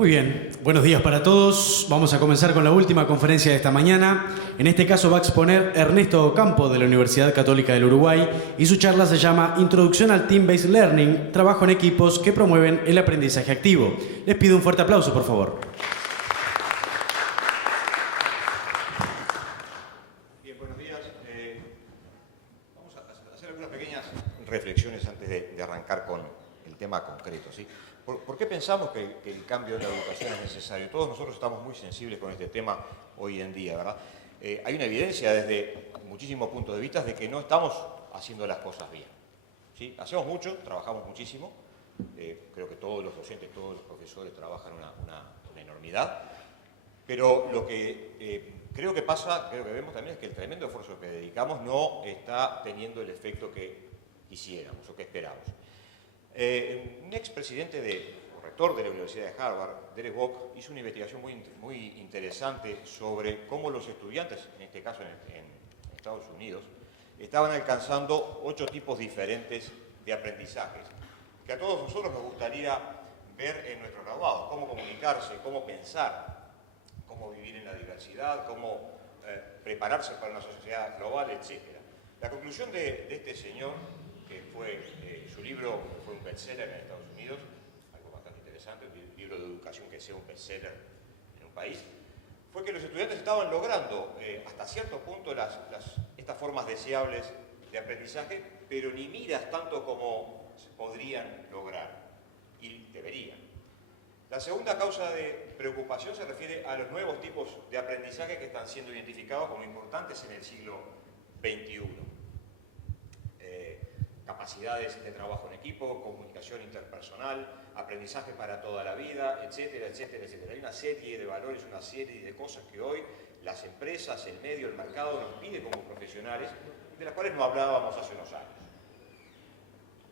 Muy bien, buenos días para todos. Vamos a comenzar con la última conferencia de esta mañana. En este caso va a exponer Ernesto Ocampo de la Universidad Católica del Uruguay y su charla se llama Introducción al Team-Based Learning, trabajo en equipos que promueven el aprendizaje activo. Les pido un fuerte aplauso, por favor. Bien, buenos días. Vamos a hacer algunas pequeñas reflexiones antes de arrancar con el tema concreto, ¿sí? ¿Por qué pensamos que el cambio en la educación es necesario? Todos nosotros estamos muy sensibles con este tema hoy en día, ¿verdad? Hay una evidencia desde muchísimos puntos de vista de que no estamos haciendo las cosas bien, ¿sí? Hacemos mucho, trabajamos muchísimo, creo que todos los docentes, todos los profesores trabajan una enormidad, pero lo que creo que pasa, creo que vemos también es que el tremendo esfuerzo que dedicamos no está teniendo el efecto que quisiéramos o que esperamos. Un expresidente o rector de la Universidad de Harvard, Derek Bock, hizo una investigación muy interesante sobre cómo los estudiantes, en este caso en Estados Unidos, estaban alcanzando 8 tipos diferentes de aprendizajes, que a todos nosotros nos gustaría ver en nuestros graduados: cómo comunicarse, cómo pensar, cómo vivir en la diversidad, cómo prepararse para una sociedad global, etc. La conclusión de este señor, que fue, su libro fue un bestseller en Estados Unidos, algo bastante interesante, un libro de educación que sea un bestseller en un país, fue que los estudiantes estaban logrando hasta cierto punto estas formas deseables de aprendizaje, pero ni miras tanto como se podrían lograr, y deberían. La segunda causa de preocupación se refiere a los nuevos tipos de aprendizaje que están siendo identificados como importantes en el siglo XXI. Capacidades de trabajo en equipo, comunicación interpersonal, aprendizaje para toda la vida, etcétera, etcétera, etcétera. Hay una serie de valores, una serie de cosas que hoy las empresas, el medio, el mercado nos pide como profesionales, de las cuales no hablábamos hace unos años.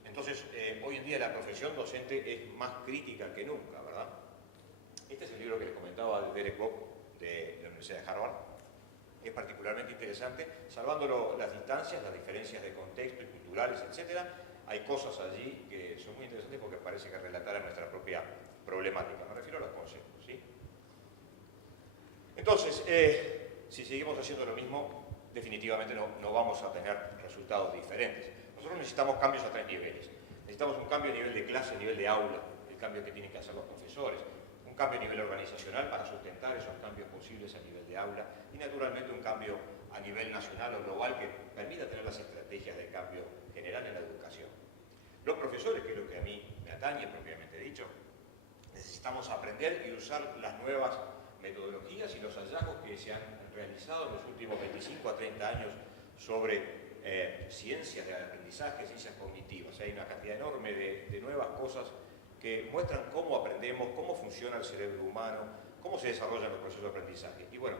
Entonces, hoy en día la profesión docente es más crítica que nunca, ¿verdad? Este es el libro que les comentaba de Derek Bock, de la Universidad de Harvard. Es particularmente interesante, salvando las distancias, las diferencias de contexto y culturales, etc. Hay cosas allí que son muy interesantes porque parece que relataran nuestra propia problemática. Me refiero a los conceptos, ¿sí? Entonces, si seguimos haciendo lo mismo, definitivamente no vamos a tener resultados diferentes. Nosotros necesitamos cambios a 3 niveles. Necesitamos un cambio a nivel de clase, a nivel de aula, el cambio que tienen que hacer los profesores, un cambio a nivel organizacional para sustentar esos cambios posibles a nivel de aula y naturalmente un cambio a nivel nacional o global que permita tener las estrategias de cambio general en la educación. Los profesores, que es lo que a mí me atañe propiamente dicho, necesitamos aprender y usar las nuevas metodologías y los hallazgos que se han realizado en los últimos 25 a 30 años sobre ciencias de aprendizaje, ciencias cognitivas. Hay una cantidad enorme de nuevas cosas que muestran cómo aprendemos, cómo funciona el cerebro humano, cómo se desarrollan los procesos de aprendizaje. Y bueno,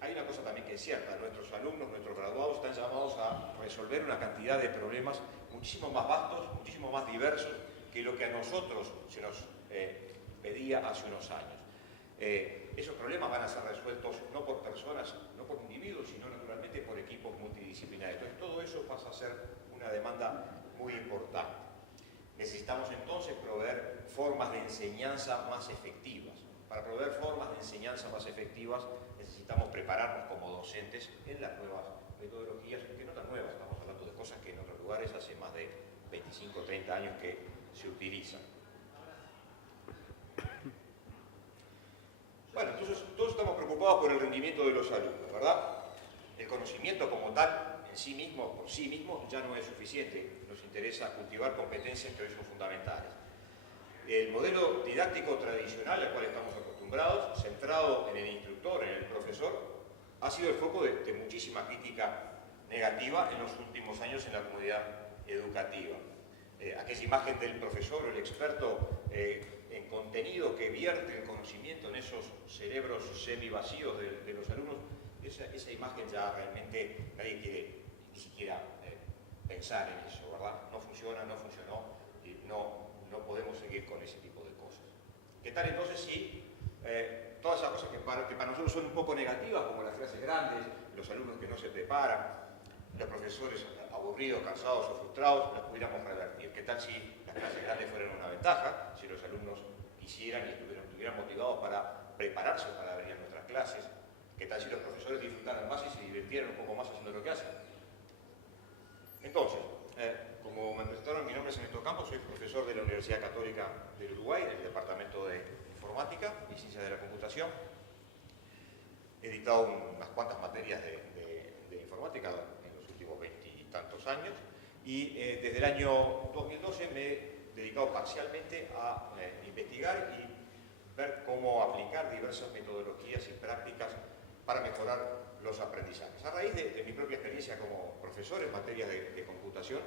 hay una cosa también que es cierta: nuestros alumnos, nuestros graduados están llamados a resolver una cantidad de problemas muchísimo más vastos, muchísimo más diversos que lo que a nosotros se nos pedía hace unos años. Esos problemas van a ser resueltos no por personas, no por individuos, sino naturalmente por equipos multidisciplinarios. Entonces todo eso pasa a ser una demanda muy importante. Necesitamos entonces proveer formas de enseñanza más efectivas. Para proveer formas de enseñanza más efectivas necesitamos prepararnos como docentes en las nuevas metodologías, que no tan nuevas, estamos hablando de cosas que en otros lugares hace más de 25 o 30 años que se utilizan. Bueno, entonces todos estamos preocupados por el rendimiento de los alumnos, ¿verdad? El conocimiento como tal, en sí mismo, por sí mismo, ya no es suficiente. Nos interesa cultivar competencias que hoy son fundamentales. El modelo didáctico tradicional al cual estamos acostumbrados, centrado en el instructor, en el profesor, ha sido el foco de muchísima crítica negativa en los últimos años en la comunidad educativa. Aquella imagen del profesor o el experto en contenido que vierte el conocimiento en esos cerebros semivacíos de los alumnos, esa imagen ya realmente nadie quiere ni siquiera pensar en eso, ¿verdad? No funciona, no funcionó y no podemos seguir con ese tipo de cosas. ¿Qué tal entonces si todas esas cosas que para nosotros son un poco negativas, como las clases grandes, los alumnos que no se preparan, los profesores aburridos, cansados o frustrados, las pudiéramos revertir? ¿Qué tal si las clases grandes fueran una ventaja, si los alumnos quisieran y estuvieran motivados para prepararse para venir a nuestras clases. ¿Qué tal si los profesores disfrutaran más y se divirtieran un poco más haciendo lo que hacen? Entonces, como me presentaron, mi nombre es Ernesto Campos, soy profesor de la Universidad Católica del Uruguay, en el Departamento de Informática y Ciencias de la Computación. He dictado unas cuantas materias de informática en los últimos 20 y tantos años y desde el año 2012 me he dedicado parcialmente a investigar y ver cómo aplicar diversas metodologías y prácticas para mejorar los aprendizajes. A raíz de mi propia experiencia como profesor en materias de computación,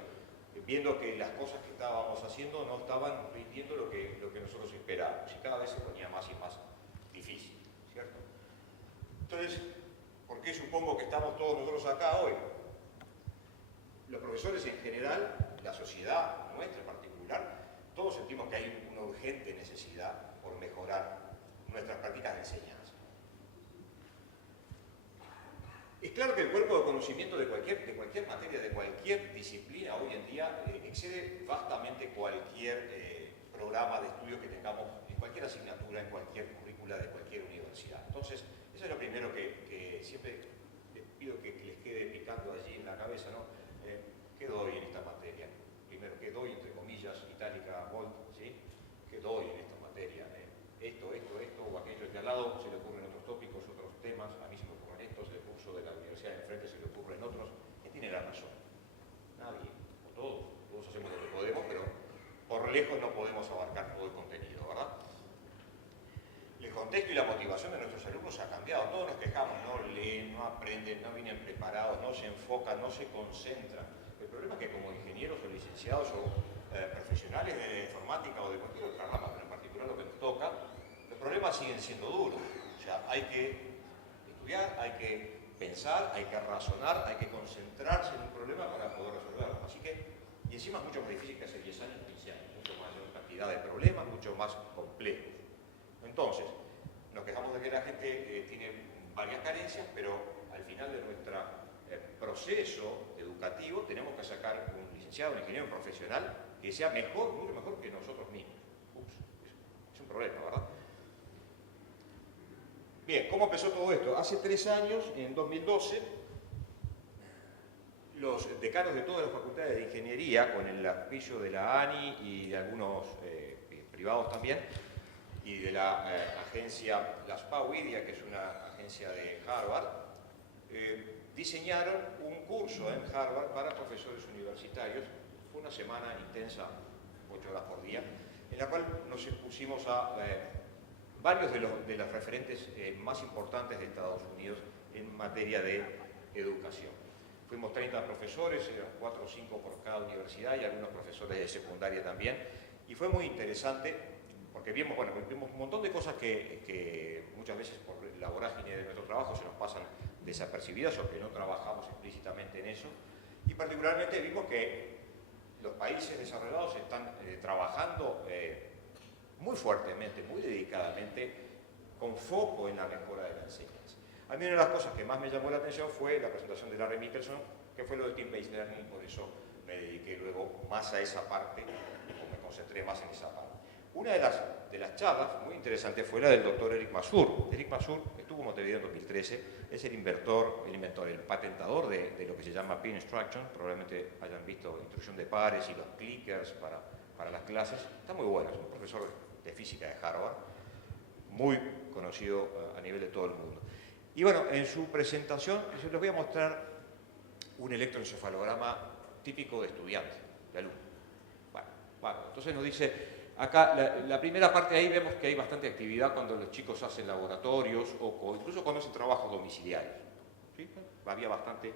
viendo que las cosas que estábamos haciendo no estaban rindiendo lo que nosotros esperábamos y cada vez se ponía más y más difícil, ¿cierto? Entonces, ¿por qué supongo que estamos todos nosotros acá hoy? Los profesores en general, la sociedad nuestra en particular, todos sentimos que hay una urgente necesidad por mejorar nuestras prácticas de enseñanza. Es claro que el cuerpo de conocimiento de cualquier materia, de cualquier disciplina hoy en día excede vastamente cualquier programa de estudio que tengamos en cualquier asignatura, en cualquier currícula de cualquier universidad. Entonces, eso es lo primero que siempre les pido que les quede picando allí en la cabeza, ¿no? ¿Qué doy en esta materia? Primero, ¿qué doy entre comillas, itálica, bold, ¿sí? ¿Qué doy en esta materia? Esto, o aquello. De al lado se le ocurren otros tópicos, otros temas, a mí se me ocurren estos, el curso de la universidad de enfrente se le ocurren otros. ¿Quién tiene la razón? Nadie, o todos hacemos lo que podemos, pero por lejos no podemos abarcar todo el contenido, ¿verdad? El contexto y la motivación de nuestros alumnos ha cambiado. Todos nos quejamos, no leen, no aprenden, no vienen preparados, no se enfocan, no se concentran. El problema es que como ingenieros o licenciados o profesionales de la informática o de cualquier otra rama, pero en particular lo que nos toca, los problemas siguen siendo duros. O sea, hay que estudiar, hay que pensar, hay que razonar, hay que concentrarse en un problema para poder resolverlo. Así que, y encima es mucho más difícil que hace 10 años, 15 años, mucho más cantidad de problemas, mucho más complejos. Entonces, nos quejamos de que la gente tiene varias carencias, pero al final de nuestro proceso educativo tenemos que sacar un licenciado, un ingeniero, un profesional que sea mejor, mucho mejor que nosotros mismos. Es un problema, ¿verdad? Bien, ¿cómo empezó todo esto? Hace 3 años, en 2012, los decanos de todas las facultades de ingeniería, con el auspicio de la ANI y de algunos privados también, y de la agencia, la SPA-WIDIA, que es una agencia de Harvard, diseñaron un curso en Harvard para profesores universitarios. Fue una semana intensa, 8 horas por día, en la cual nos expusimos a varios de los referentes más importantes de Estados Unidos en materia de educación. Fuimos 30 profesores, eran 4 o 5 por cada universidad y algunos profesores de secundaria también, y fue muy interesante porque vimos un montón de cosas que muchas veces por la vorágine de nuestro trabajo se nos pasan desapercibidas o que no trabajamos explícitamente en eso, y particularmente vimos que los países desarrollados están trabajando muy fuertemente, muy dedicadamente, con foco en la mejora de la enseñanza. A mí una de las cosas que más me llamó la atención fue la presentación de Larry Mickelson, que fue lo de Team-Based Learning, y por eso me dediqué luego más a esa parte, o me concentré más en esa parte. Una de las charlas muy interesantes fue la del doctor Eric Masur. Eric Masur estuvo en Montevideo en 2013, es el inventor, el patentador de lo que se llama Peer Instruction, probablemente hayan visto instrucción de pares y los clickers para las clases. Está muy bueno, es un profesor de física de Harvard, muy conocido a nivel de todo el mundo. Y bueno, en su presentación les voy a mostrar un electroencefalograma típico de estudiante, de alumno. Bueno, entonces nos dice... Acá, la primera parte ahí vemos que hay bastante actividad cuando los chicos hacen laboratorios o incluso cuando hacen trabajos domiciliarios. ¿Sí? Había bastante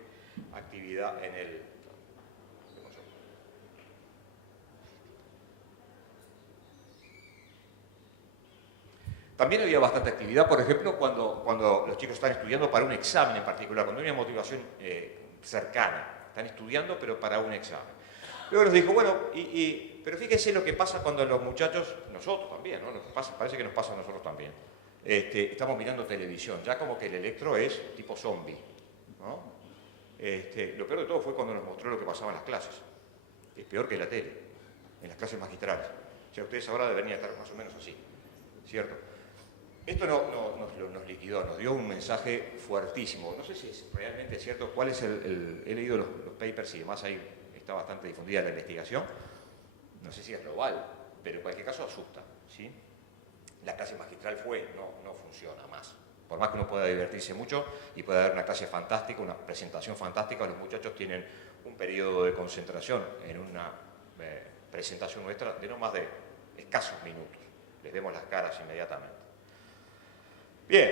actividad en el... También había bastante actividad, por ejemplo, cuando los chicos están estudiando para un examen en particular, cuando hay una motivación cercana. Están estudiando, pero para un examen. Luego nos dijo, bueno, pero fíjense lo que pasa cuando los muchachos, nosotros también, ¿no? Parece que nos pasa a nosotros también. Estamos mirando televisión, ya como que el electro es tipo zombie, ¿no? Lo peor de todo fue cuando nos mostró lo que pasaba en las clases. Es peor que la tele, en las clases magistrales. O sea, ustedes ahora deberían estar más o menos así. ¿cierto? Esto nos liquidó, nos dio un mensaje fuertísimo. No sé si es realmente cierto, cuál es he leído los papers y demás, ahí está bastante difundida la investigación. No sé si es global, pero en cualquier caso asusta, ¿sí? La clase magistral no funciona más. Por más que uno pueda divertirse mucho y pueda dar una clase fantástica, una presentación fantástica, los muchachos tienen un periodo de concentración en una presentación nuestra de no más de escasos minutos. Les vemos las caras inmediatamente. Bien,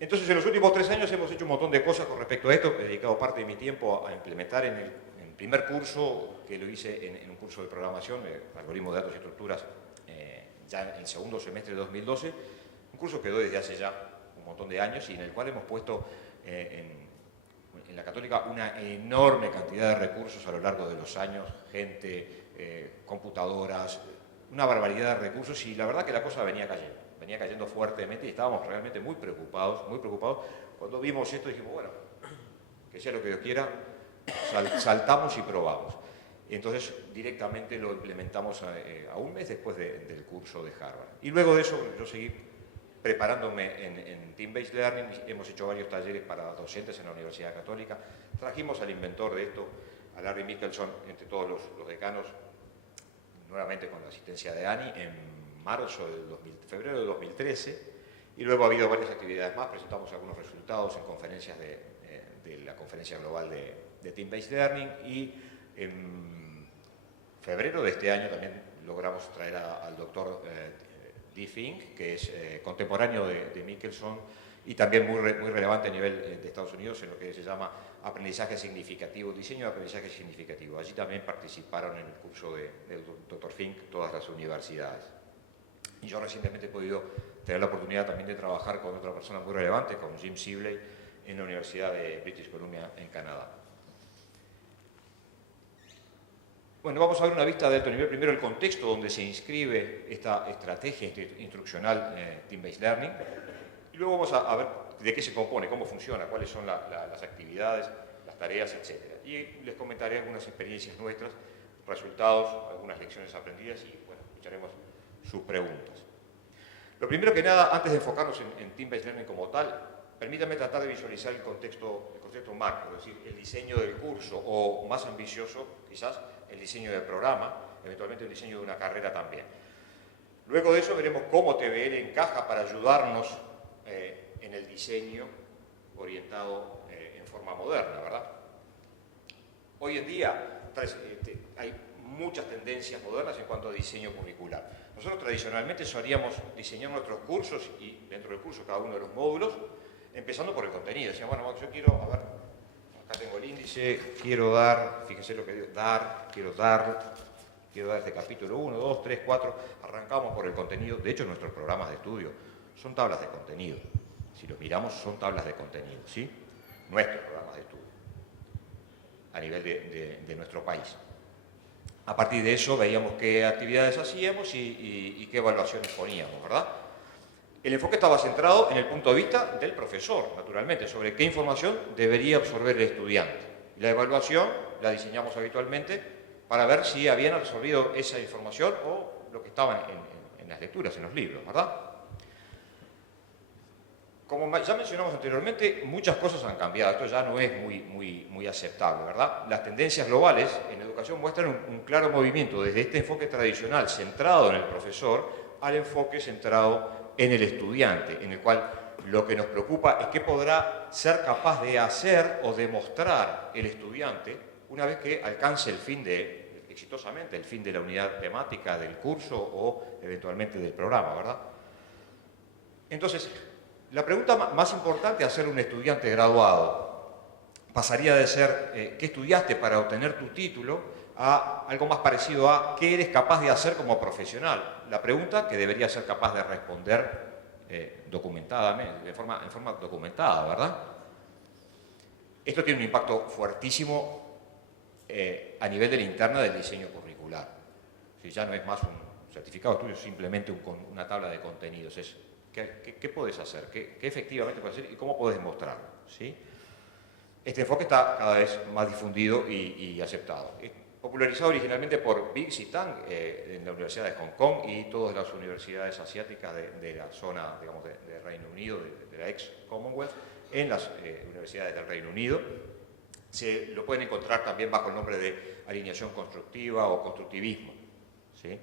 entonces en los últimos 3 años hemos hecho un montón de cosas con respecto a esto. He dedicado parte de mi tiempo a implementar en el primer curso, que lo hice en un curso de programación, algoritmos de datos y estructuras, ya en el segundo semestre de 2012, un curso que doy desde hace ya un montón de años y en el cual hemos puesto en la Católica una enorme cantidad de recursos a lo largo de los años, gente, computadoras, una barbaridad de recursos, y la verdad que la cosa venía cayendo fuertemente y estábamos realmente muy preocupados. Cuando vimos esto dijimos, bueno, que sea lo que Dios quiera, saltamos y probamos. Entonces directamente lo implementamos a un mes después del curso de Harvard. Y luego de eso yo seguí preparándome en Team-Based Learning. Hemos hecho varios talleres para docentes en la Universidad Católica. Trajimos al inventor de esto, a Larry Mickelson, entre todos los decanos, nuevamente con la asistencia de Ani, en febrero de 2013. Y luego ha habido varias actividades más. Presentamos algunos resultados en conferencias de la Conferencia Global de Team-Based Learning, y en febrero de este año también logramos traer al doctor Lee Fink, que es contemporáneo de Mickelson y también muy relevante a nivel de Estados Unidos en lo que se llama aprendizaje significativo, diseño de aprendizaje significativo. Allí también participaron en el curso del doctor Fink todas las universidades. Y yo recientemente he podido tener la oportunidad también de trabajar con otra persona muy relevante, con Jim Sibley, en la Universidad de British Columbia en Canadá. Bueno, vamos a ver una vista de alto nivel. Primero, el contexto donde se inscribe esta estrategia instruccional Team-Based Learning. Y luego vamos a ver de qué se compone, cómo funciona, cuáles son las actividades, las tareas, etc. Y les comentaré algunas experiencias nuestras, resultados, algunas lecciones aprendidas y, bueno, escucharemos sus preguntas. Lo primero que nada, antes de enfocarnos en Team-Based Learning como tal, permítanme tratar de visualizar el contexto macro, es decir, el diseño del curso, o más ambicioso, quizás, el diseño del programa, eventualmente el diseño de una carrera también. Luego de eso veremos cómo TBL encaja para ayudarnos en el diseño orientado en forma moderna, ¿verdad? Hoy en día hay muchas tendencias modernas en cuanto a diseño curricular. Nosotros tradicionalmente solíamos diseñar nuestros cursos y dentro del curso cada uno de los módulos, empezando por el contenido. Decíamos, bueno, yo quiero, a ver, acá tengo el índice, quiero dar, fíjense lo que digo, quiero dar este capítulo 1, 2, 3, 4, arrancamos por el contenido. De hecho, nuestros programas de estudio son tablas de contenido. Si los miramos, son tablas de contenido, ¿sí? Nuestros programas de estudio, a nivel de nuestro país. A partir de eso veíamos qué actividades hacíamos y qué evaluaciones poníamos, ¿verdad? El enfoque estaba centrado en el punto de vista del profesor, naturalmente, sobre qué información debería absorber el estudiante. Y la evaluación la diseñamos habitualmente para ver si habían absorbido esa información o lo que estaba en las lecturas, en los libros, ¿verdad? Como ya mencionamos anteriormente, muchas cosas han cambiado. Esto ya no es muy aceptable, ¿verdad? Las tendencias globales en educación muestran un claro movimiento desde este enfoque tradicional centrado en el profesor al enfoque centrado en el estudiante, en el cual lo que nos preocupa es qué podrá ser capaz de hacer o demostrar el estudiante una vez que alcance exitosamente el fin de la unidad temática del curso o eventualmente del programa, ¿verdad? Entonces, la pregunta más importante a hacer un estudiante graduado pasaría de ser ¿qué estudiaste para obtener tu título? A algo más parecido a ¿qué eres capaz de hacer como profesional? La pregunta que debería ser capaz de responder documentadamente, en forma documentada, ¿verdad? Esto tiene un impacto fuertísimo a nivel de la interna del diseño curricular. Si ya no es más un certificado de estudio, simplemente una tabla de contenidos. Es ¿qué puedes hacer? ¿Qué efectivamente puedes hacer? ¿Y cómo puedes demostrarlo? ¿Sí? Este enfoque está cada vez más difundido y aceptado. popularizado originalmente por Biggs y Tang en la Universidad de Hong Kong y todas las universidades asiáticas de la zona, digamos, de Reino Unido, de la ex Commonwealth, en las universidades del Reino Unido. Se lo pueden encontrar también bajo el nombre de alineación constructiva o constructivismo, ¿sí?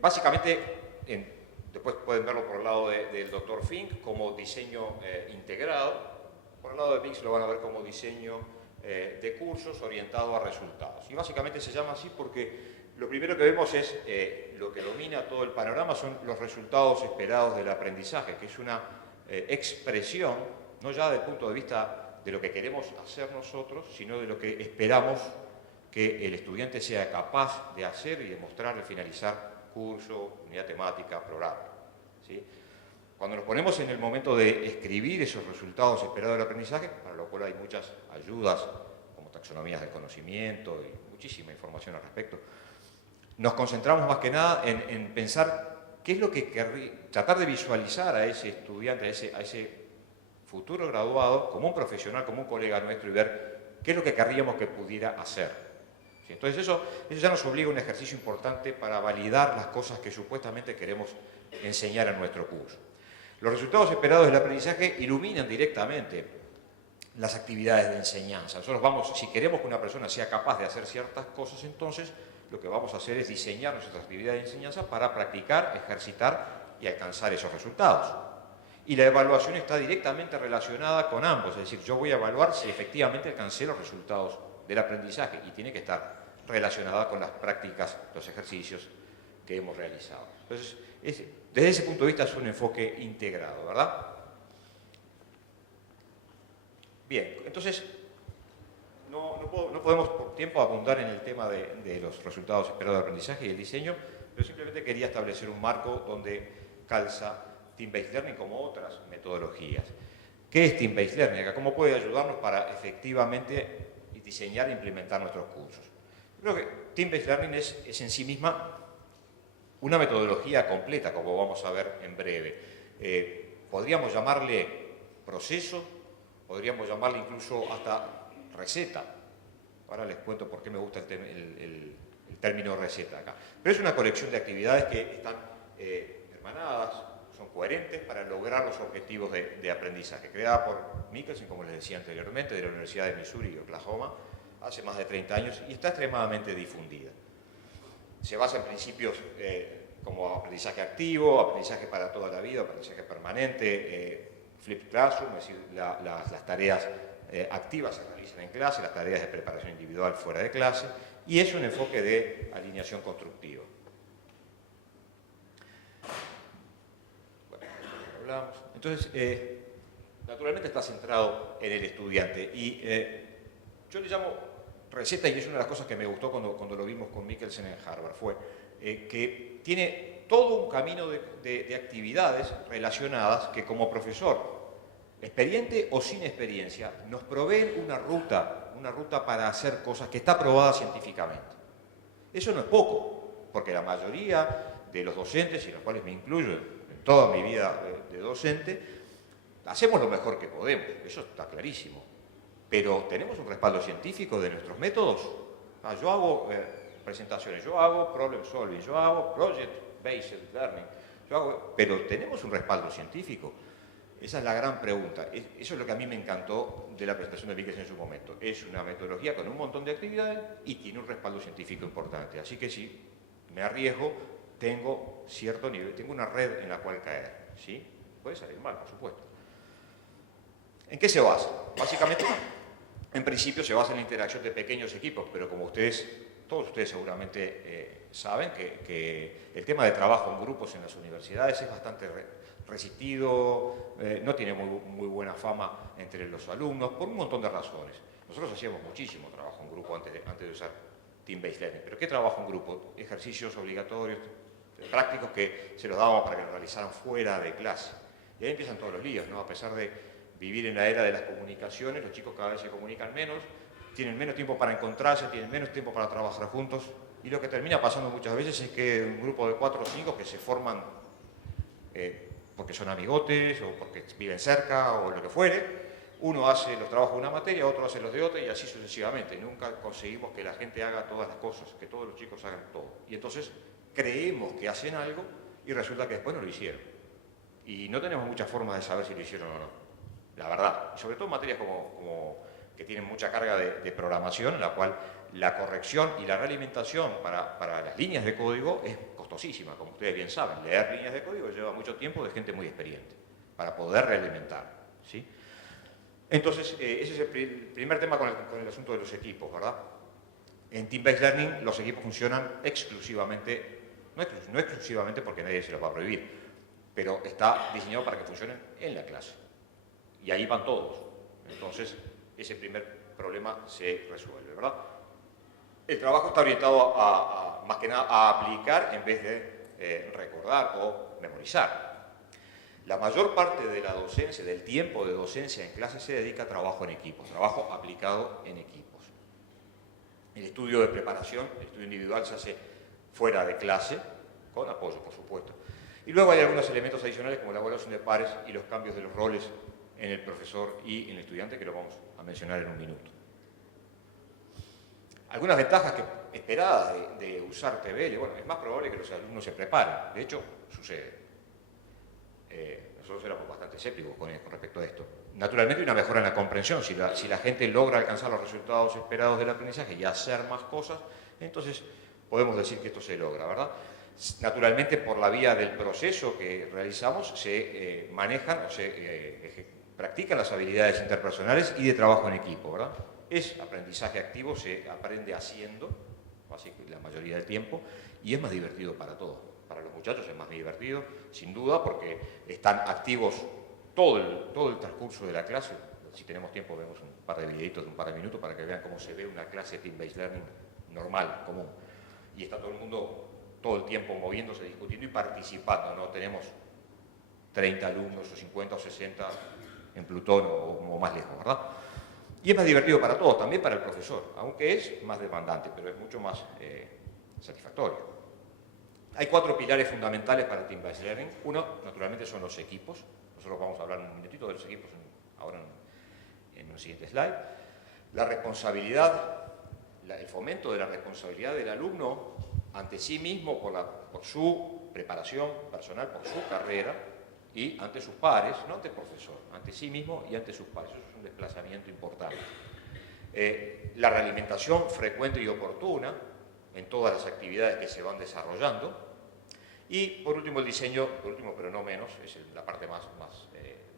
Básicamente, después pueden verlo por el lado del Dr. Fink como diseño integrado, por el lado de Biggs lo van a ver como diseño de cursos orientado a resultados. Y básicamente se llama así porque lo primero que vemos es lo que domina todo el panorama son los resultados esperados del aprendizaje, que es una expresión, no ya desde el punto de vista de lo que queremos hacer nosotros, sino de lo que esperamos que el estudiante sea capaz de hacer y demostrar al finalizar curso, unidad temática, programa, ¿sí? Cuando nos ponemos en el momento de escribir esos resultados esperados del aprendizaje, para lo cual hay muchas ayudas, como taxonomías del conocimiento y muchísima información al respecto, nos concentramos más que nada en pensar qué es lo que tratar de visualizar a ese estudiante, a ese futuro graduado, como un profesional, como un colega nuestro, y ver qué es lo que querríamos que pudiera hacer. ¿Sí? Entonces eso ya nos obliga a un ejercicio importante para validar las cosas que supuestamente queremos enseñar en nuestro curso. Los resultados esperados del aprendizaje iluminan directamente las actividades de enseñanza. Nosotros si queremos que una persona sea capaz de hacer ciertas cosas, entonces lo que vamos a hacer es diseñar nuestras actividades de enseñanza para practicar, ejercitar y alcanzar esos resultados. Y la evaluación está directamente relacionada con ambos, es decir, yo voy a evaluar si efectivamente alcancé los resultados del aprendizaje y tiene que estar relacionada con las prácticas, los ejercicios que hemos realizado. Entonces, desde ese punto de vista es un enfoque integrado, ¿verdad? Bien, entonces no podemos por tiempo abundar en el tema de los resultados esperados del aprendizaje y el diseño, pero simplemente quería establecer un marco donde calza Team-Based Learning como otras metodologías. ¿Qué es Team-Based Learning? Acá, ¿cómo puede ayudarnos para efectivamente diseñar e implementar nuestros cursos? Creo que Team-Based Learning es en sí misma una metodología completa, como vamos a ver en breve. Podríamos llamarle proceso, podríamos llamarle incluso hasta receta. Ahora les cuento por qué me gusta el término receta acá. Pero es una colección de actividades que están hermanadas, son coherentes para lograr los objetivos de aprendizaje, creada por Michelson, como les decía anteriormente, de la Universidad de Missouri y Oklahoma, hace más de 30 años, y está extremadamente difundida. Se basa en principios como aprendizaje activo, aprendizaje para toda la vida, aprendizaje permanente, flipped classroom, es decir, las tareas activas se realizan en clase, las tareas de preparación individual fuera de clase, y es un enfoque de alineación constructiva. Bueno, hablamos. Entonces, naturalmente está centrado en el estudiante, y yo le llamo receta, y es una de las cosas que me gustó cuando lo vimos con Michelson en Harvard, fue que tiene todo un camino de actividades relacionadas que como profesor, experiente o sin experiencia, nos proveen una ruta para hacer cosas que está probada científicamente. Eso no es poco, porque la mayoría de los docentes, y los cuales me incluyo en toda mi vida de docente, hacemos lo mejor que podemos, eso está clarísimo. Pero ¿tenemos un respaldo científico de nuestros métodos? Yo hago presentaciones, yo hago problem solving, yo hago project-based learning, pero ¿tenemos un respaldo científico? Esa es la gran pregunta. Eso es lo que a mí me encantó de la presentación de Michelson en su momento. Es una metodología con un montón de actividades y tiene un respaldo científico importante. Así que si me arriesgo, tengo cierto nivel, tengo una red en la cual caer. ¿Sí? Puede salir mal, por supuesto. ¿En qué se basa? Básicamente, en principio se basa en la interacción de pequeños equipos, pero como todos ustedes seguramente saben que el tema de trabajo en grupos en las universidades es bastante resistido, no tiene muy buena fama entre los alumnos, por un montón de razones. Nosotros hacíamos muchísimo trabajo en grupo antes de usar Team-Based Learning. ¿Pero qué trabajo en grupo? Ejercicios obligatorios, prácticos que se los dábamos para que lo realizaran fuera de clase. Y ahí empiezan todos los líos, ¿no? A pesar de vivir en la era de las comunicaciones, los chicos cada vez se comunican menos, tienen menos tiempo para encontrarse, tienen menos tiempo para trabajar juntos, y lo que termina pasando muchas veces es que un grupo de 4 o 5 que se forman porque son amigotes o porque viven cerca o lo que fuere, Uno hace los trabajos de una materia, otro hace los de otra y así sucesivamente. Nunca conseguimos que la gente haga todas las cosas, que todos los chicos hagan todo. Y entonces creemos que hacen algo y resulta que después no lo hicieron. Y no tenemos muchas formas de saber si lo hicieron o no, la verdad. Y sobre todo en materias como que tienen mucha carga de programación, en la cual la corrección y la realimentación para las líneas de código es costosísima, como ustedes bien saben. Leer líneas de código lleva mucho tiempo de gente muy experiente para poder realimentar, ¿sí? Entonces, ese es el primer tema con el asunto de los equipos, ¿verdad? En Team-Based Learning los equipos funcionan exclusivamente, no exclusivamente porque nadie se los va a prohibir, pero está diseñado para que funcionen en la clase. Y ahí van todos. Entonces, ese primer problema se resuelve, ¿verdad? El trabajo está orientado más que nada a aplicar en vez de recordar o memorizar. La mayor parte de la docencia, del tiempo de docencia en clase se dedica a trabajo en equipos, trabajo aplicado en equipos. El estudio de preparación, el estudio individual se hace fuera de clase, con apoyo, por supuesto. Y luego hay algunos elementos adicionales como la evaluación de pares y los cambios de los roles en el profesor y en el estudiante, que lo vamos a mencionar en un minuto. Algunas ventajas esperadas de usar TBL, bueno, es más probable que los alumnos se preparen, de hecho, sucede. Nosotros éramos bastante escépticos con respecto a esto. Naturalmente hay una mejora en la comprensión, si la gente logra alcanzar los resultados esperados del aprendizaje y hacer más cosas, entonces podemos decir que esto se logra, ¿verdad? Naturalmente por la vía del proceso que realizamos se manejan o se practican las habilidades interpersonales y de trabajo en equipo, ¿verdad? Es aprendizaje activo, se aprende haciendo, así que la mayoría del tiempo, y es más divertido para todos. Para los muchachos es más divertido, sin duda, porque están activos todo el transcurso de la clase. Si tenemos tiempo, vemos un par de videitos de un par de minutos para que vean cómo se ve una clase Team-Based Learning normal, común. Y está todo el mundo todo el tiempo moviéndose, discutiendo y participando. No tenemos 30 alumnos, o 50 o 60 en Plutón o más lejos, ¿verdad? Y es más divertido para todos, también para el profesor, aunque es más demandante, pero es mucho más satisfactorio. Hay 4 pilares fundamentales para Team-Based Learning. Uno, naturalmente, son los equipos. Nosotros vamos a hablar un minutito de los equipos ahora en un siguiente slide. La responsabilidad, el fomento de la responsabilidad del alumno ante sí mismo por su preparación personal, por su carrera, y ante sus pares, no ante el profesor, ante sí mismo y ante sus pares. Eso es un desplazamiento importante. La realimentación frecuente y oportuna en todas las actividades que se van desarrollando. Y por último el diseño, pero no menos, es la parte más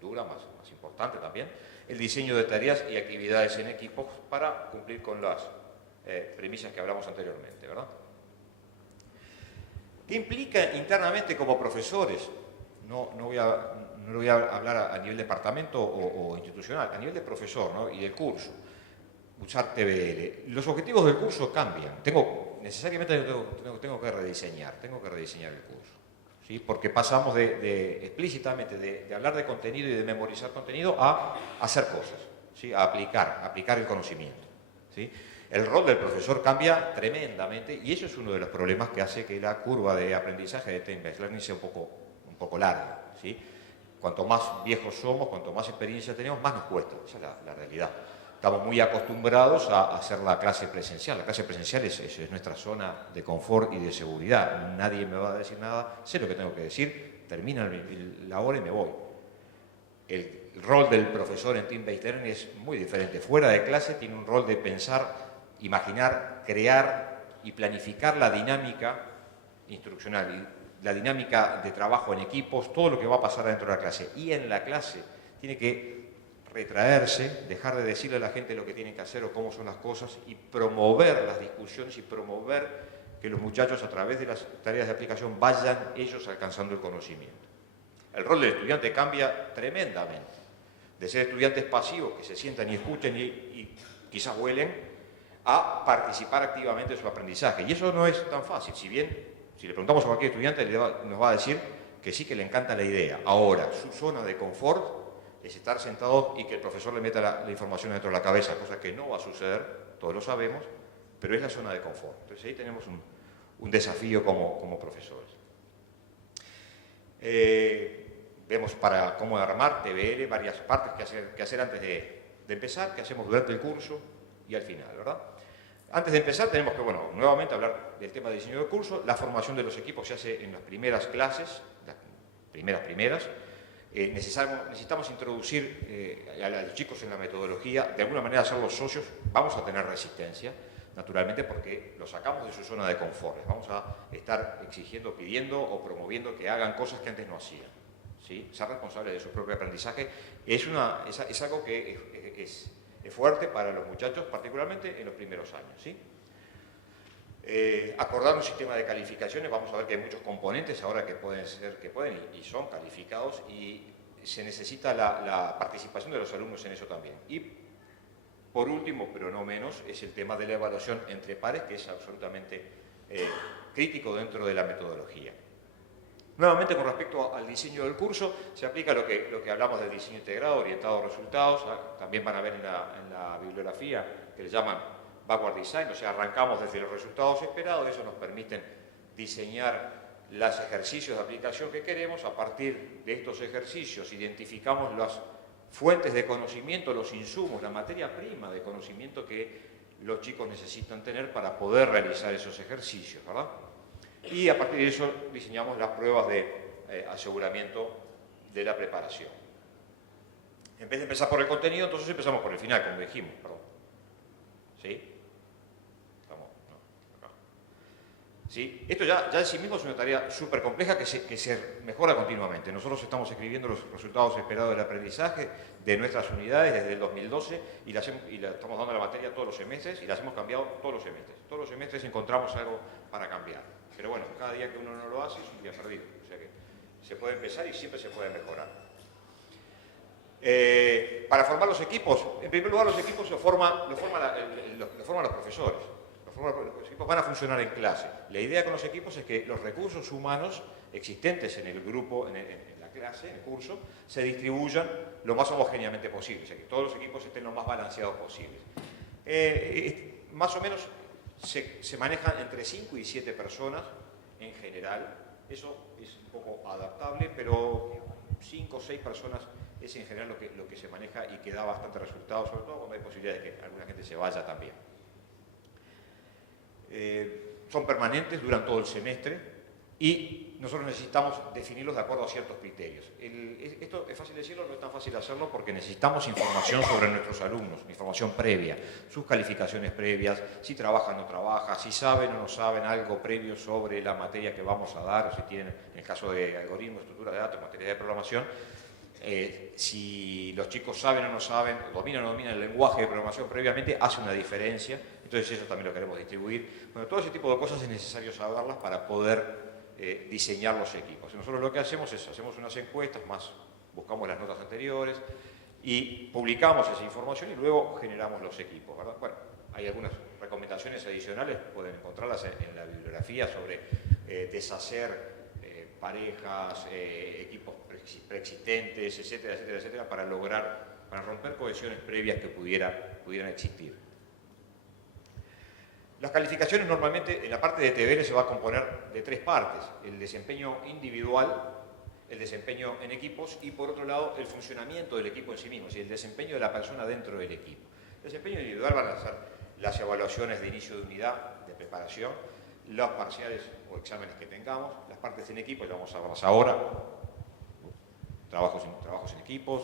dura, más importante también, el diseño de tareas y actividades en equipos para cumplir con las premisas que hablamos anteriormente, ¿verdad? ¿Qué implica internamente como profesores? No voy a hablar a nivel departamento o institucional, a nivel de profesor, ¿no? Y del curso. Usar TBL. Los objetivos del curso cambian. Necesariamente tengo que rediseñar el curso, ¿sí? Porque pasamos explícitamente de hablar de contenido y de memorizar contenido a hacer cosas, ¿sí? A aplicar el conocimiento, ¿sí? El rol del profesor cambia tremendamente y eso es uno de los problemas que hace que la curva de aprendizaje de Team-Based Learning sea un poco larga, ¿sí? Cuanto más viejos somos, cuanto más experiencia tenemos, más nos cuesta. Esa es la realidad. Estamos muy acostumbrados a hacer la clase presencial. La clase presencial es nuestra zona de confort y de seguridad. Nadie me va a decir nada, sé lo que tengo que decir, termina la hora y me voy. El rol del profesor en Team-Based Learning es muy diferente. Fuera de clase tiene un rol de pensar, imaginar, crear y planificar la dinámica instruccional, y la dinámica de trabajo en equipos, todo lo que va a pasar dentro de la clase. Y en la clase tiene que retraerse, dejar de decirle a la gente lo que tienen que hacer o cómo son las cosas y promover las discusiones y promover que los muchachos a través de las tareas de aplicación vayan ellos alcanzando el conocimiento. El rol del estudiante cambia tremendamente, de ser estudiantes pasivos que se sientan y escuchen y quizás huelen, a participar activamente en su aprendizaje. Y eso no es tan fácil, si bien, si le preguntamos a cualquier estudiante nos va a decir que sí, que le encanta la idea. Ahora, su zona de confort es estar sentado y que el profesor le meta la información dentro de la cabeza, cosa que no va a suceder, todos lo sabemos, pero es la zona de confort. Entonces ahí tenemos un desafío como profesores. Vemos para cómo armar TBL varias partes que hacer antes de de empezar, qué hacemos durante el curso y al final, ¿verdad? Antes de empezar tenemos que, bueno, nuevamente hablar del tema de diseño del curso. La formación de los equipos se hace en las primeras clases, las primeras. Necesitamos introducir a los chicos en la metodología, de alguna manera hacerlos socios. Vamos a tener resistencia, naturalmente, porque los sacamos de su zona de confort. Les vamos a estar exigiendo, pidiendo o promoviendo que hagan cosas que antes no hacían, ¿sí? Ser responsables de su propio aprendizaje es algo que es fuerte para los muchachos, particularmente en los primeros años, ¿sí? Acordar un sistema de calificaciones. Vamos a ver que hay muchos componentes ahora que pueden y son calificados, y se necesita la participación de los alumnos en eso también. Y por último, pero no menos, es el tema de la evaluación entre pares, que es absolutamente crítico dentro de la metodología. Nuevamente, con respecto al diseño del curso, se aplica lo que hablamos del diseño integrado, orientado a resultados. También van a ver en la bibliografía que le llaman backward design, o sea, arrancamos desde los resultados esperados. Eso nos permite diseñar los ejercicios de aplicación que queremos. A partir de estos ejercicios identificamos las fuentes de conocimiento, los insumos, la materia prima de conocimiento que los chicos necesitan tener para poder realizar esos ejercicios, ¿verdad? Y a partir de eso diseñamos las pruebas de aseguramiento de la preparación. En vez de empezar por el contenido, entonces empezamos por el final, como dijimos, perdón. ¿Sí? ¿Sí? Esto ya en sí mismo es una tarea súper compleja que se mejora continuamente. Nosotros estamos escribiendo los resultados esperados del aprendizaje de nuestras unidades desde el 2012 y la estamos dando la materia todos los semestres y las hemos cambiado todos los semestres. Todos los semestres encontramos algo para cambiar. Pero bueno, cada día que uno no lo hace es un día perdido. O sea que se puede empezar y siempre se puede mejorar. Para formar los equipos, en primer lugar los equipos lo forman los profesores. Los equipos van a funcionar en clase. La idea con los equipos es que los recursos humanos existentes en el grupo, en la clase, en el curso, se distribuyan lo más homogéneamente posible, o sea, que todos los equipos estén lo más balanceados posibles. Más o menos se manejan entre 5 y 7 personas en general. Eso es un poco adaptable, pero 5 o 6 personas es en general lo que se maneja y que da bastante resultado, sobre todo cuando hay posibilidad de que alguna gente se vaya también. Son permanentes, duran todo el semestre y nosotros necesitamos definirlos de acuerdo a ciertos criterios. Esto es fácil decirlo, no es tan fácil hacerlo porque necesitamos información sobre nuestros alumnos, información previa, sus calificaciones previas, si trabajan o no trabajan, si saben o no saben algo previo sobre la materia que vamos a dar, o si tienen, en el caso de algoritmos, estructura de datos, materia de programación, si los chicos saben o no saben, dominan o no dominan el lenguaje de programación previamente, hace una diferencia. Entonces eso también lo queremos distribuir. Bueno, todo ese tipo de cosas es necesario saberlas para poder diseñar los equipos. Nosotros lo que hacemos es, hacemos unas encuestas, buscamos las notas anteriores y publicamos esa información y luego generamos los equipos, ¿verdad? Bueno, hay algunas recomendaciones adicionales, pueden encontrarlas en la bibliografía sobre deshacer parejas, equipos preexistentes, etcétera, etcétera, etcétera, para romper cohesiones previas que pudieran existir. Las calificaciones normalmente en la parte de TBL se va a componer de 3 partes: el desempeño individual, el desempeño en equipos y por otro lado el funcionamiento del equipo en sí mismo, es decir, el desempeño de la persona dentro del equipo. El desempeño individual van a ser las evaluaciones de inicio de unidad, de preparación, los parciales o exámenes que tengamos, las partes en equipo, ya vamos a verlas ahora, trabajos en equipos,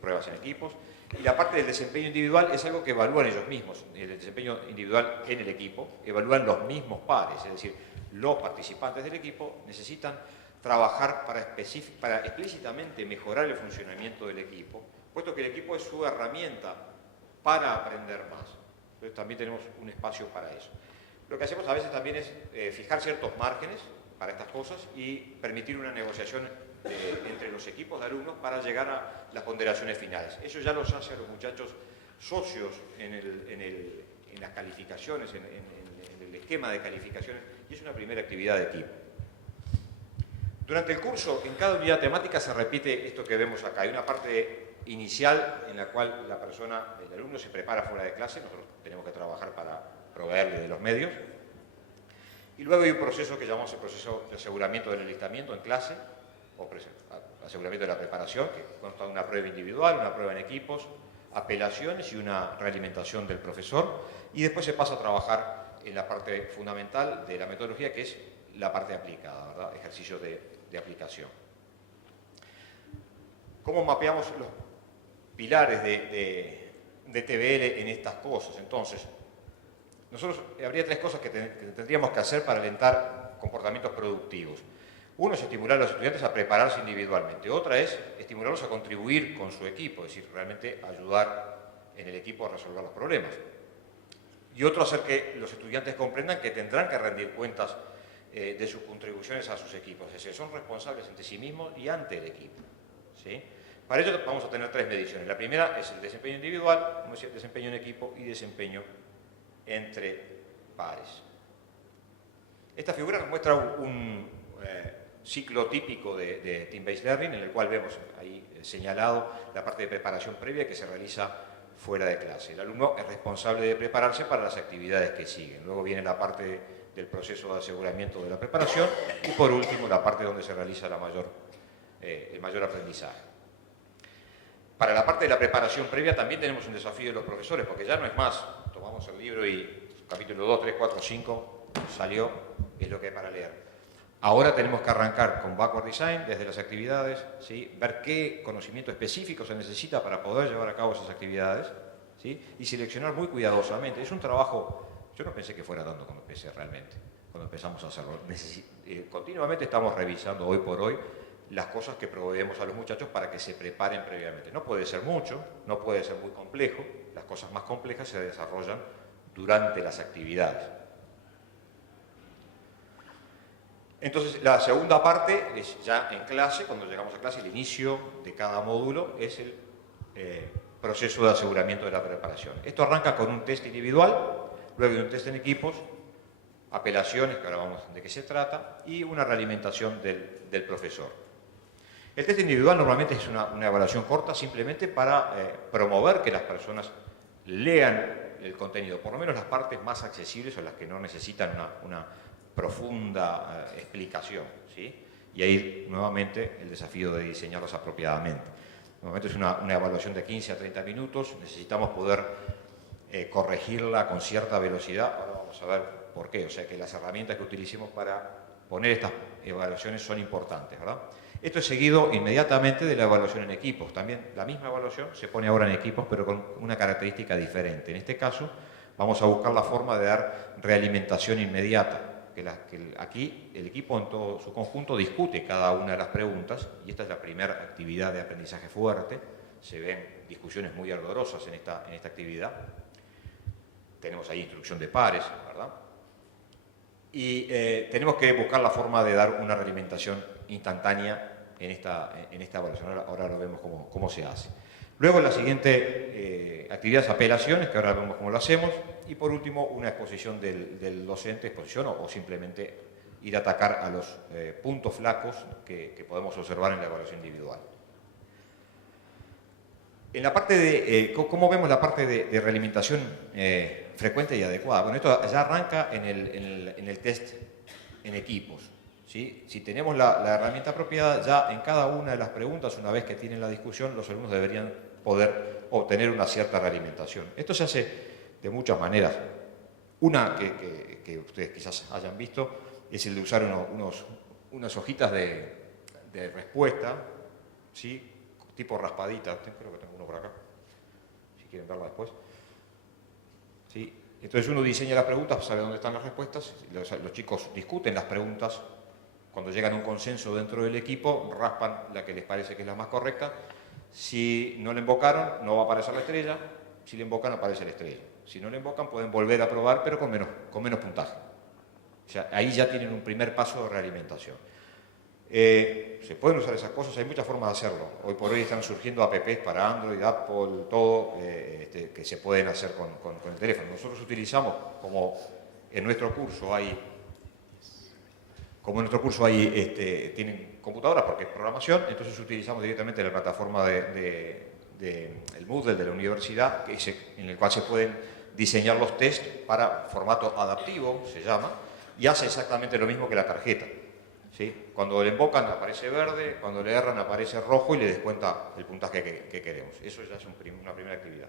pruebas en equipos, y la parte del desempeño individual es algo que evalúan ellos mismos. El desempeño individual en el equipo evalúan los mismos pares, es decir, los participantes del equipo necesitan trabajar para explícitamente mejorar el funcionamiento del equipo, puesto que el equipo es su herramienta para aprender más. Entonces también tenemos un espacio para eso. Lo que hacemos a veces también es fijar ciertos márgenes para estas cosas y permitir una negociación entre los equipos de alumnos para llegar a las ponderaciones finales. Eso ya los hace a los muchachos socios en las calificaciones, en el esquema de calificaciones, y es una primera actividad de equipo. Durante el curso, en cada unidad temática se repite esto que vemos acá. Hay una parte inicial en la cual el alumno se prepara fuera de clase, nosotros tenemos que trabajar para proveerle de los medios. Y luego hay un proceso que llamamos el proceso de aseguramiento del enlistamiento en clase, o aseguramiento de la preparación, que consta de una prueba individual, una prueba en equipos, apelaciones y una realimentación del profesor, y después se pasa a trabajar en la parte fundamental de la metodología, que es la parte aplicada, ¿verdad? Ejercicios de aplicación. ¿Cómo mapeamos los pilares de TBL en estas cosas? Entonces, nosotros habría tres cosas que tendríamos que hacer para alentar comportamientos productivos. Uno es estimular a los estudiantes a prepararse individualmente. Otra es estimularlos a contribuir con su equipo, es decir, realmente ayudar en el equipo a resolver los problemas. Y otro, hacer que los estudiantes comprendan que tendrán que rendir cuentas de sus contribuciones a sus equipos, es decir, son responsables ante sí mismos y ante el equipo, ¿sí? Para ello vamos a tener tres mediciones. La primera es el desempeño individual, como decía, desempeño en equipo y desempeño entre pares. Esta figura nos muestra un ciclo típico de Team-Based Learning, en el cual vemos ahí señalado la parte de preparación previa que se realiza fuera de clase. El alumno es responsable de prepararse para las actividades que siguen. Luego viene la parte del proceso de aseguramiento de la preparación y por último la parte donde se realiza el mayor aprendizaje. Para la parte de la preparación previa también tenemos un desafío de los profesores, porque ya no es más, tomamos el libro y capítulo 2, 3, 4, 5 salió, es lo que hay para leer. Ahora tenemos que arrancar con Backward Design desde las actividades, ¿sí? Ver qué conocimiento específico se necesita para poder llevar a cabo esas actividades, ¿sí? Y seleccionar muy cuidadosamente. Es un trabajo, yo no pensé que fuera tanto cuando empecé realmente, cuando empezamos a hacerlo. Continuamente estamos revisando hoy por hoy las cosas que proveemos a los muchachos para que se preparen previamente. No puede ser mucho, no puede ser muy complejo, las cosas más complejas se desarrollan durante las actividades. Entonces, la segunda parte es ya en clase, cuando llegamos a clase, el inicio de cada módulo es el proceso de aseguramiento de la preparación. Esto arranca con un test individual, luego de un test en equipos, apelaciones, que ahora vamos de qué se trata, y una realimentación del profesor. El test individual normalmente es una evaluación corta, simplemente para promover que las personas lean el contenido, por lo menos las partes más accesibles o las que no necesitan una profunda explicación, ¿sí? Y ahí nuevamente el desafío de diseñarlos apropiadamente. Normalmente es una evaluación de 15 a 30 minutos, necesitamos poder corregirla con cierta velocidad. Ahora vamos a ver por qué, o sea que las herramientas que utilicemos para poner estas evaluaciones son importantes, ¿verdad? Esto es seguido inmediatamente de la evaluación en equipos. También la misma evaluación se pone ahora en equipos, pero con una característica diferente. En este caso, vamos a buscar la forma de dar realimentación inmediata. Aquí el equipo en todo su conjunto discute cada una de las preguntas, y esta es la primera actividad de aprendizaje fuerte. Se ven discusiones muy ardorosas en esta actividad. Tenemos ahí instrucción de pares, ¿verdad? Y tenemos que buscar la forma de dar una realimentación instantánea en esta evaluación. Ahora lo vemos cómo se hace. Luego la siguiente actividad es apelaciones, que ahora vemos cómo lo hacemos. Y por último, una exposición del docente, exposición o simplemente ir a atacar a los puntos flacos que podemos observar en la evaluación individual. En la parte de, ¿cómo vemos la parte de realimentación frecuente y adecuada? Bueno, esto ya arranca en el test en equipos, ¿sí? Si tenemos la herramienta apropiada, ya en cada una de las preguntas, una vez que tienen la discusión, los alumnos deberían poder obtener una cierta realimentación. Esto se hace de muchas maneras. Una que ustedes quizás hayan visto es el de usar unas hojitas de respuesta, ¿sí? Tipo raspadita. Creo que tengo uno por acá, si quieren verla después. ¿Sí? Entonces uno diseña las preguntas, sabe dónde están las respuestas, los chicos discuten las preguntas, cuando llegan a un consenso dentro del equipo, raspan la que les parece que es la más correcta. Si no le invocaron, no va a aparecer la estrella. Si le invocan, aparece la estrella. Si no le invocan, pueden volver a probar, pero con menos puntaje. O sea, ahí ya tienen un primer paso de realimentación. Se pueden usar esas cosas, hay muchas formas de hacerlo. Hoy por hoy están surgiendo apps para Android, Apple, todo, que se pueden hacer con el teléfono. Nosotros utilizamos, como en nuestro curso hay tienen computadoras porque es programación, entonces utilizamos directamente la plataforma el Moodle de la universidad, en el cual se pueden diseñar los test para formato adaptivo, se llama, y hace exactamente lo mismo que la tarjeta. ¿sí? Cuando le embocan aparece verde, cuando le erran aparece rojo y le descuenta el puntaje que queremos. Eso ya es una primera actividad.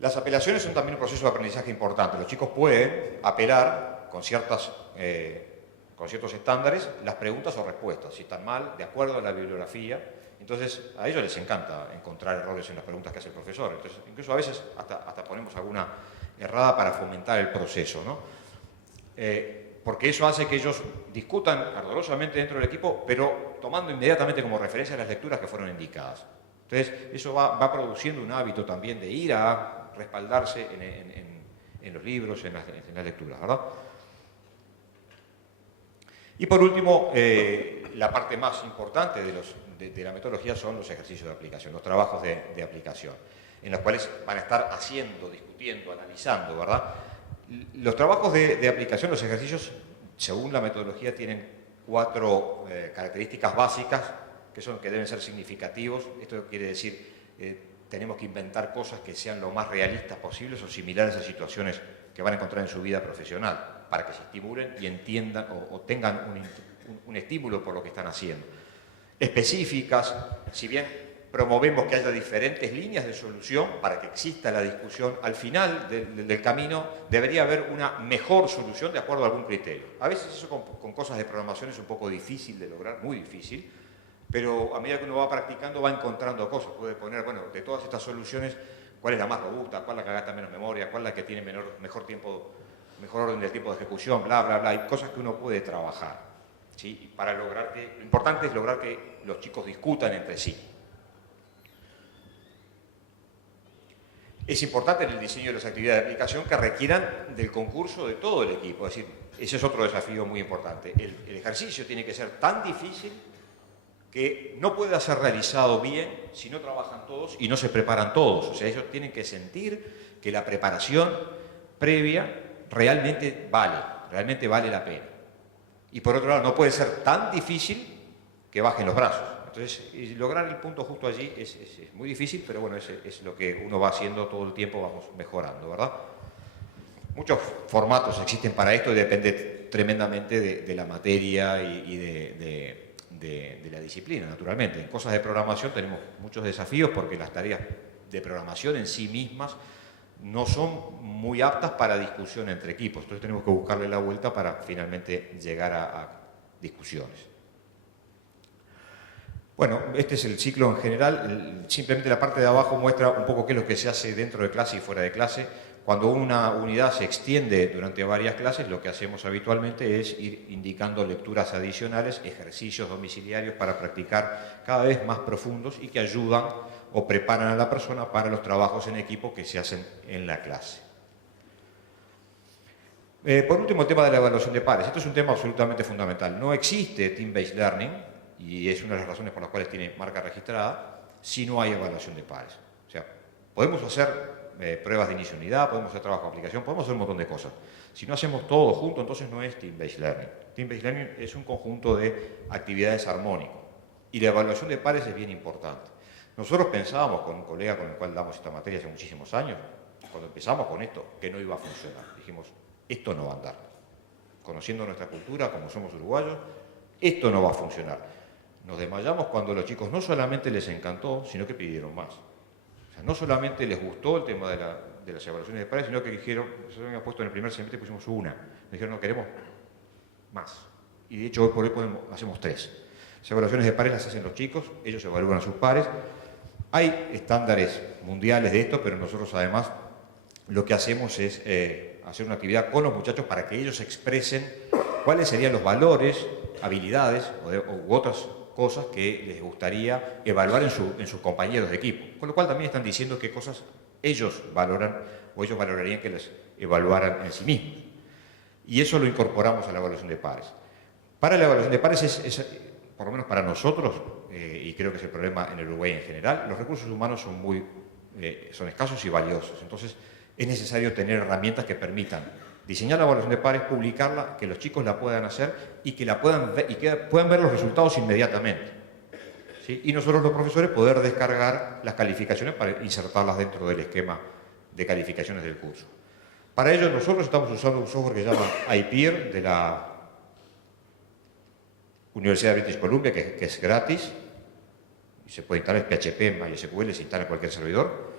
Las apelaciones son también un proceso de aprendizaje importante. Los chicos pueden apelar con ciertos estándares las preguntas o respuestas, si están mal, de acuerdo a la bibliografía. Entonces, a ellos les encanta encontrar errores en las preguntas que hace el profesor. Entonces, incluso a veces hasta ponemos alguna errada para fomentar el proceso, ¿no? Porque eso hace que ellos discutan ardorosamente dentro del equipo, pero tomando inmediatamente como referencia las lecturas que fueron indicadas. Entonces, eso va produciendo un hábito también de ir a respaldarse en los libros, en las lecturas, ¿verdad? Y por último, la parte más importante de la metodología son los ejercicios de aplicación, los trabajos de aplicación, en los cuales van a estar haciendo, discutiendo, analizando, ¿verdad? Los trabajos de aplicación, los ejercicios, según la metodología, tienen 4 características básicas que deben ser significativos. Esto quiere decir, tenemos que inventar cosas que sean lo más realistas posibles o similares a situaciones que van a encontrar en su vida profesional, para que se estimulen y entiendan o tengan un estímulo por lo que están haciendo. Específicas, si bien promovemos que haya diferentes líneas de solución para que exista la discusión, al final del camino debería haber una mejor solución de acuerdo a algún criterio. A veces eso con cosas de programación es un poco difícil de lograr, muy difícil, pero a medida que uno va practicando va encontrando cosas. Puede poner, bueno, de todas estas soluciones, cuál es la más robusta, cuál es la que gasta menos memoria, cuál es la que tiene mejor orden del tiempo de ejecución, bla, bla, bla. Hay cosas que uno puede trabajar, ¿sí? Para lograr lo importante es lograr que los chicos discutan entre sí. Es importante en el diseño de las actividades de aplicación que requieran del concurso de todo el equipo. Es decir, ese es otro desafío muy importante. El ejercicio tiene que ser tan difícil que no puede ser realizado bien si no trabajan todos y no se preparan todos. O sea, ellos tienen que sentir que la preparación previa realmente vale la pena. Y por otro lado, no puede ser tan difícil que bajen los brazos. Entonces, lograr el punto justo allí es muy difícil, pero bueno, es lo que uno va haciendo todo el tiempo, vamos mejorando, ¿verdad? Muchos formatos existen para esto y depende tremendamente de la materia y de la disciplina, naturalmente. En cosas de programación tenemos muchos desafíos porque las tareas de programación en sí mismas no son muy aptas para discusión entre equipos. Entonces tenemos que buscarle la vuelta para finalmente llegar a discusiones. Bueno, este es el ciclo en general. Simplemente la parte de abajo muestra un poco qué es lo que se hace dentro de clase y fuera de clase. Cuando una unidad se extiende durante varias clases, lo que hacemos habitualmente es ir indicando lecturas adicionales, ejercicios domiciliarios para practicar cada vez más profundos y que ayudan o preparan a la persona para los trabajos en equipo que se hacen en la clase. Por último, el tema de la evaluación de pares. Esto es un tema absolutamente fundamental. No existe Team-Based Learning, y es una de las razones por las cuales tiene marca registrada, si no hay evaluación de pares. O sea, podemos hacer pruebas de inicio de unidad, podemos hacer trabajo de aplicación, podemos hacer un montón de cosas. Si no hacemos todo junto, entonces no es Team-Based Learning. Team-Based Learning es un conjunto de actividades armónico, y la evaluación de pares es bien importante. Nosotros pensábamos con un colega con el cual damos esta materia hace muchísimos años, cuando empezamos con esto, que no iba a funcionar. Dijimos, esto no va a andar. Conociendo nuestra cultura, como somos uruguayos, esto no va a funcionar. Nos desmayamos cuando a los chicos no solamente les encantó, sino que pidieron más. O sea, no solamente les gustó el tema de las evaluaciones de pares, sino que dijeron, nosotros habíamos puesto en el primer semestre, pusimos una. Nos dijeron, no, queremos más. Y de hecho, hoy por hoy hacemos 3. Las evaluaciones de pares las hacen los chicos, ellos evalúan a sus pares. Hay estándares mundiales de esto, pero nosotros además lo que hacemos es hacer una actividad con los muchachos para que ellos expresen cuáles serían los valores, habilidades u otras cosas que les gustaría evaluar en sus compañeros de equipo. Con lo cual también están diciendo qué cosas ellos valoran o ellos valorarían que les evaluaran en sí mismos. Y eso lo incorporamos a la evaluación de pares. Para la evaluación de pares por lo menos para nosotros, y creo que es el problema en el Uruguay en general, los recursos humanos son escasos y valiosos. Entonces, es necesario tener herramientas que permitan diseñar la evaluación de pares, publicarla, que los chicos la puedan hacer y que puedan ver los resultados inmediatamente. ¿Sí? Y nosotros los profesores poder descargar las calificaciones para insertarlas dentro del esquema de calificaciones del curso. Para ello nosotros estamos usando un software que se llama iPeer de la Universidad de British Columbia, que es gratis, y se puede instalar PHP, MySQL, se instala en cualquier servidor,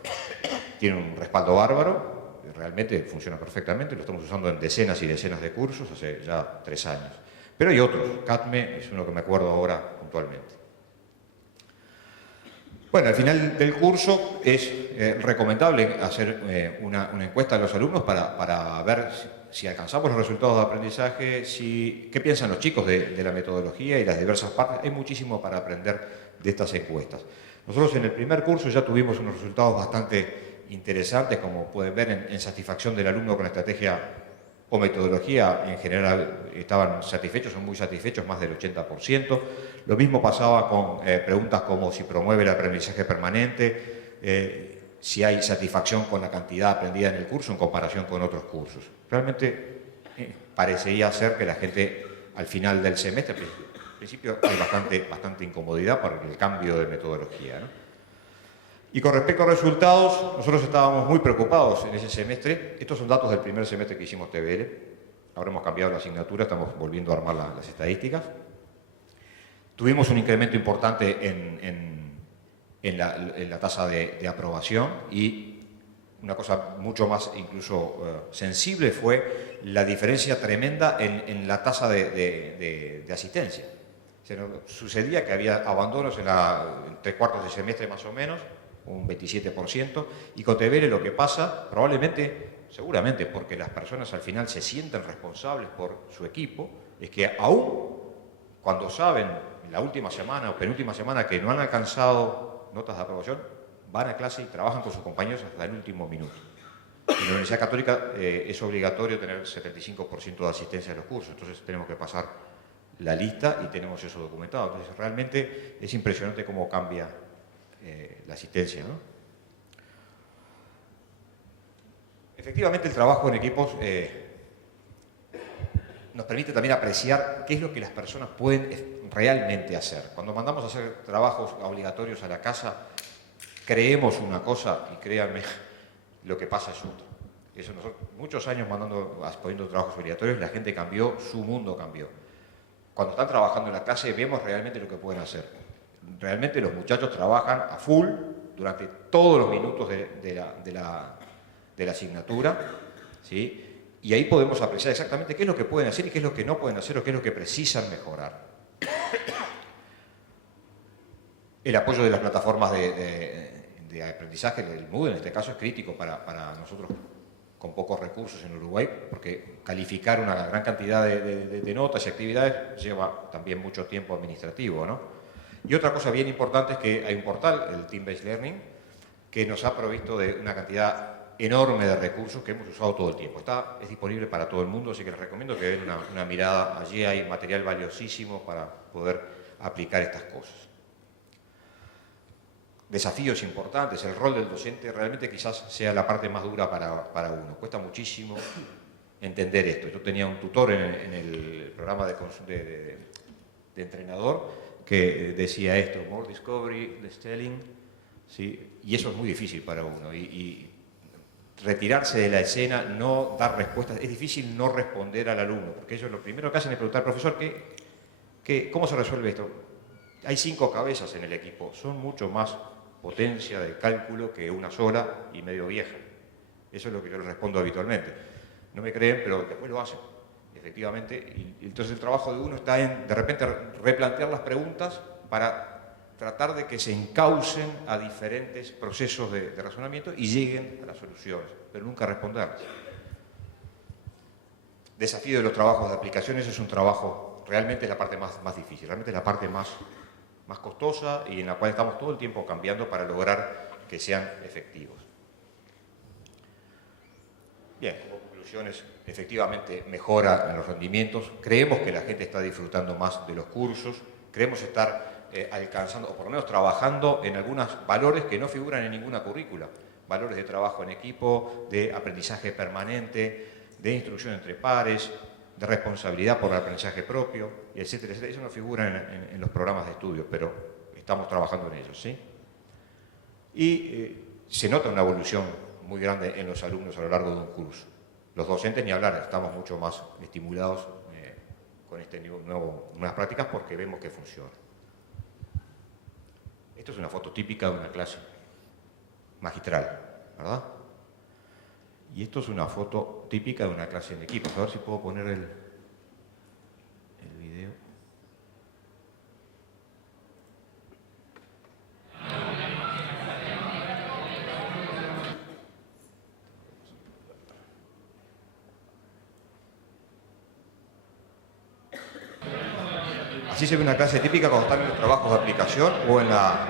tiene un respaldo bárbaro, realmente funciona perfectamente, lo estamos usando en decenas y decenas de cursos hace ya 3 años. Pero hay otros, CATME es uno que me acuerdo ahora puntualmente. Bueno, al final del curso es recomendable hacer una encuesta a los alumnos para ver si alcanzamos los resultados de aprendizaje, qué piensan los chicos de la metodología y las diversas partes. Hay muchísimo para aprender de estas encuestas. Nosotros en el primer curso ya tuvimos unos resultados bastante interesantes, como pueden ver en satisfacción del alumno con la estrategia o metodología. En general estaban satisfechos o muy satisfechos, más del 80%. Lo mismo pasaba con preguntas como si promueve el aprendizaje permanente, si hay satisfacción con la cantidad aprendida en el curso en comparación con otros cursos. Realmente parecería ser que la gente al final del semestre, al principio hay bastante incomodidad por el cambio de metodología, ¿no? Y con respecto a resultados, nosotros estábamos muy preocupados en ese semestre. Estos son datos del primer semestre que hicimos TBL. Ahora hemos cambiado la asignatura, estamos volviendo a armar las estadísticas. Tuvimos un incremento importante en la tasa de aprobación, y una cosa mucho más incluso sensible fue la diferencia tremenda en la tasa de asistencia. Sucedía que había abandonos en 3/4 de semestre más o menos, un 27%, y con TBL lo que pasa, seguramente porque las personas al final se sienten responsables por su equipo, es que aún cuando saben en la última semana o penúltima semana que no han alcanzado notas de aprobación, van a clase y trabajan con sus compañeros hasta el último minuto. En la Universidad Católica es obligatorio tener 75% de asistencia a los cursos, entonces tenemos que pasar la lista y tenemos eso documentado. Entonces realmente es impresionante cómo cambia la asistencia, ¿no? Efectivamente, el trabajo en equipos nos permite también apreciar qué es lo que las personas pueden realmente hacer. Cuando mandamos a hacer trabajos obligatorios a la casa, creemos una cosa y créanme, lo que pasa es otra. Eso nosotros, muchos años poniendo trabajos obligatorios, la gente cambió, su mundo cambió. Cuando están trabajando en la clase vemos realmente lo que pueden hacer. Realmente los muchachos trabajan a full durante todos los minutos de la asignatura, ¿sí? Y ahí podemos apreciar exactamente qué es lo que pueden hacer y qué es lo que no pueden hacer o qué es lo que precisan mejorar. El apoyo de las plataformas de aprendizaje, el Moodle en este caso, es crítico para nosotros con pocos recursos en Uruguay, porque calificar una gran cantidad de notas y actividades lleva también mucho tiempo administrativo, ¿no? Y otra cosa bien importante es que hay un portal, el Team Based Learning, que nos ha provisto de una cantidad enorme de recursos que hemos usado todo el tiempo. Es disponible para todo el mundo, así que les recomiendo que den una mirada. Allí hay material valiosísimo para poder aplicar estas cosas. Desafíos importantes. El rol del docente realmente quizás sea la parte más dura para uno. Cuesta muchísimo entender esto. Yo tenía un tutor en el programa de entrenador que decía esto: more discovery, less telling, ¿sí? Y eso es muy difícil para uno. Y retirarse de la escena, no dar respuestas, es difícil no responder al alumno, porque ellos lo primero que hacen es preguntar: profesor, ¿cómo se resuelve esto? Hay 5 cabezas en el equipo, son mucho más potencia de cálculo que una sola y medio vieja. Eso es lo que yo les respondo habitualmente. No me creen, pero después lo hacen, efectivamente. Y entonces el trabajo de uno está en, de repente, replantear las preguntas para tratar de que se encaucen a diferentes procesos de razonamiento y lleguen a las soluciones, pero nunca responderlas. Desafío de los trabajos de aplicaciones es un trabajo, realmente es la parte más difícil, realmente es la parte más costosa y en la cual estamos todo el tiempo cambiando para lograr que sean efectivos. Bien, como conclusiones, efectivamente mejora en los rendimientos, creemos que la gente está disfrutando más de los cursos, creemos estar alcanzando, o por lo menos trabajando en algunos valores que no figuran en ninguna currícula, valores de trabajo en equipo, de aprendizaje permanente, de instrucción entre pares, de responsabilidad por el aprendizaje propio, etcétera, etcétera. Eso no figura en los programas de estudio, pero estamos trabajando en ellos, ¿sí? Y se nota una evolución muy grande en los alumnos a lo largo de un curso. Los docentes, ni hablar, estamos mucho más estimulados este nuevas prácticas porque vemos que funciona. Esto es una foto típica de una clase magistral, ¿verdad? Y esto es una foto típica de una clase en equipo. A ver si puedo poner el video. Así se ve una clase típica cuando están en los trabajos de aplicación o en la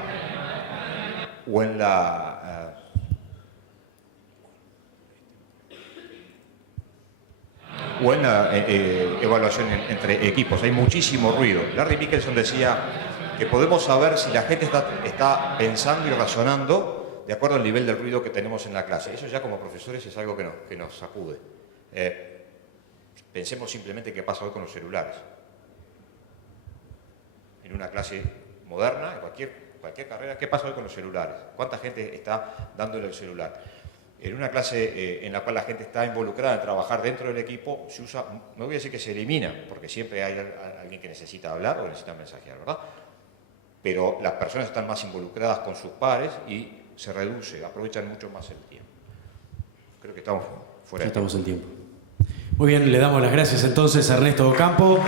evaluación entre equipos. Hay muchísimo ruido. Larry Mickelson decía que podemos saber si la gente está pensando y razonando de acuerdo al nivel del ruido que tenemos en la clase. Eso ya como profesores es algo que nos sacude. Pensemos simplemente qué pasa hoy con los celulares. En una clase moderna, en cualquier carrera, ¿qué pasa hoy con los celulares? ¿Cuánta gente está dándole el celular? En una clase en la cual la gente está involucrada en trabajar dentro del equipo, se usa, no voy a decir que se elimina, porque siempre hay alguien que necesita hablar o necesita mensajear, ¿verdad? Pero las personas están más involucradas con sus pares y se reduce, aprovechan mucho más el tiempo. Creo que estamos fuera de tiempo. Estamos en tiempo. Muy bien, le damos las gracias entonces a Ernesto Ocampo.